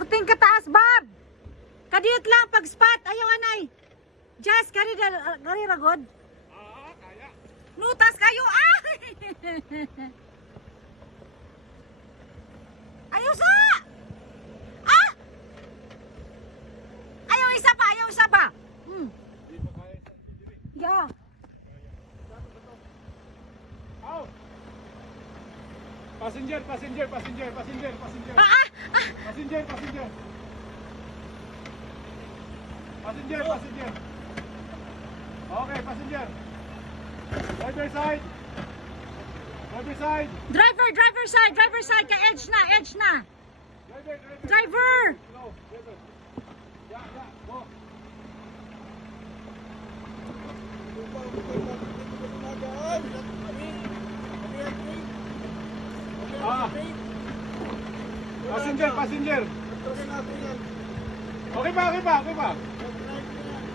Kurting kataas, Bob. Kadiyot lang pag spot. Ayaw anay. Just kari ragod. Kaya. Nutas kayo. Ah! Ayaw sa! Ah! Ayaw isa pa, ayaw isa pa. Di pa kaya sa dili. Yeah. Aw! Passenger. Passenger. Ah, ah, ah. Passenger. Okay, passenger. Driver side. Driver side, ka edge na. Driver! Slow, driver. Yeah, go. Passenger. Okay pa.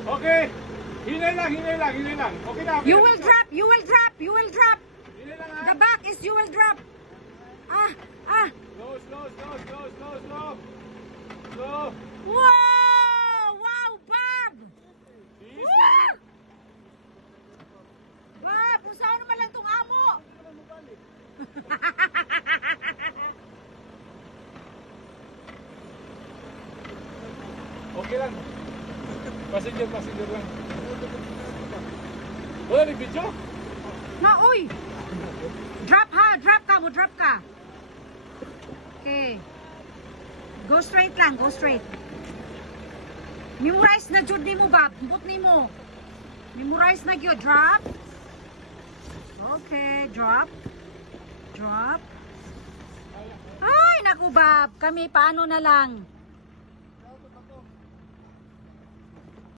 Okay. Hinay lang. Okay na. You will drop. Hinay lang ha. The back is you will drop. Ah. Slow. Wow, Bob! Easy. Wow! Bob, kung saan naman lang tong amo? Okay lang. Passenger lang. Wala ni video? Na, uy! Drop ka. Okay. Go straight. Memorize na jud nimo, Bob. Ambot nimo. Memorize na gyud. Drop. Okay, drop. Ay, naku, Bob. Kami paano na lang.